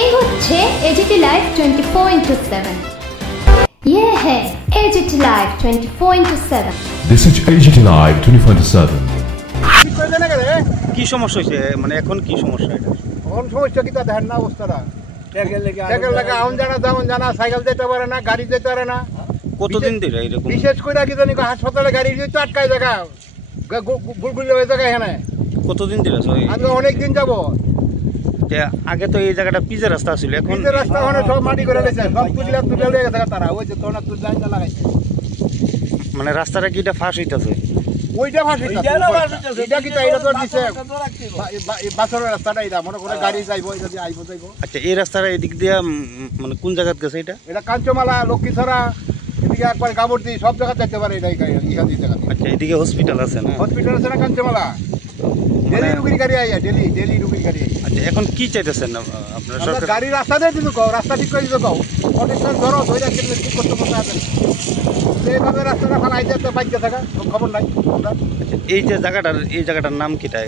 এই হচ্ছে AGT live 24/7। ये है AGT live 24/7। This is AGT Live 24/7। কি সমস্যা হইছে মানে এখন কি সমস্যা এটা? এখন সমস্যা কি তা দেখেন না অবস্থাটা। সাইকেল লাগা আউন জানা যেমন জানা সাইকেল যেতে পারে না, গাড়ি যেতে পারে না। কতদিন ধরে এরকম? বিশেষ করে কি জানি হাসপাতালে গাড়ি যেতে আটকায় জায়গা গুলগুলি হয়ে জায়গা এখানে। কতদিন ধরে আছে? আজকে অনেক দিন যাব। আগে তো এই জায়গাটা পিচের রাস্তা ছিল, এখন পিচের রাস্তা ওখানে সব মাটি করে লেছে, সব তুলে লয়ে গেছে তারা। ওই যে তোনা তুল লাইন লাগাইছে। মানে রাস্তাটা কি এটা ফাঁস হইতাছে? ওইটা ফাঁস হইতাছে। এটা কি তাই এটা তো দিছে বাসের রাস্তাটা এটা মনে করে গাড়ি যাইবো এটা দিয়ে আইবো যাইবো। আচ্ছা এই রাস্তাটা এদিক দিয়ে মানে কোন জায়গা গেছে এটা? এটা কাঞ্চমালা, লক্ষ্মীছড়া, এদিকে একবার গাবর্দি সব জায়গা যেতে পারে এটা এখান থেকে। আচ্ছা এদিকে হসপিটাল আছে না? হসপিটাল আছে না কাঞ্চমালা? ডেলি রুগীর গাড়ি আইয়া, ডেলি রুগীর গাড়ি। আচ্ছা এখন কি চাইতেছেন আপনারা? সরকার গাড়ি রাস্তা দিয়ে দিতে কও, রাস্তা ঠিক করে দিতে কও। কন্ডিশন ধরো ধরে কেটে ঠিক করতে করতে আছে। এইভাবে রাস্তাটা ফালাই দিতে বাইকে থাকা খবর নাই। এই যে জায়গাটার নাম কিটা?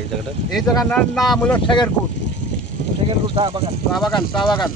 এই জায়গার নাম হলো ঠেগেরকুট। ঠেগেরকুট চা বাগান।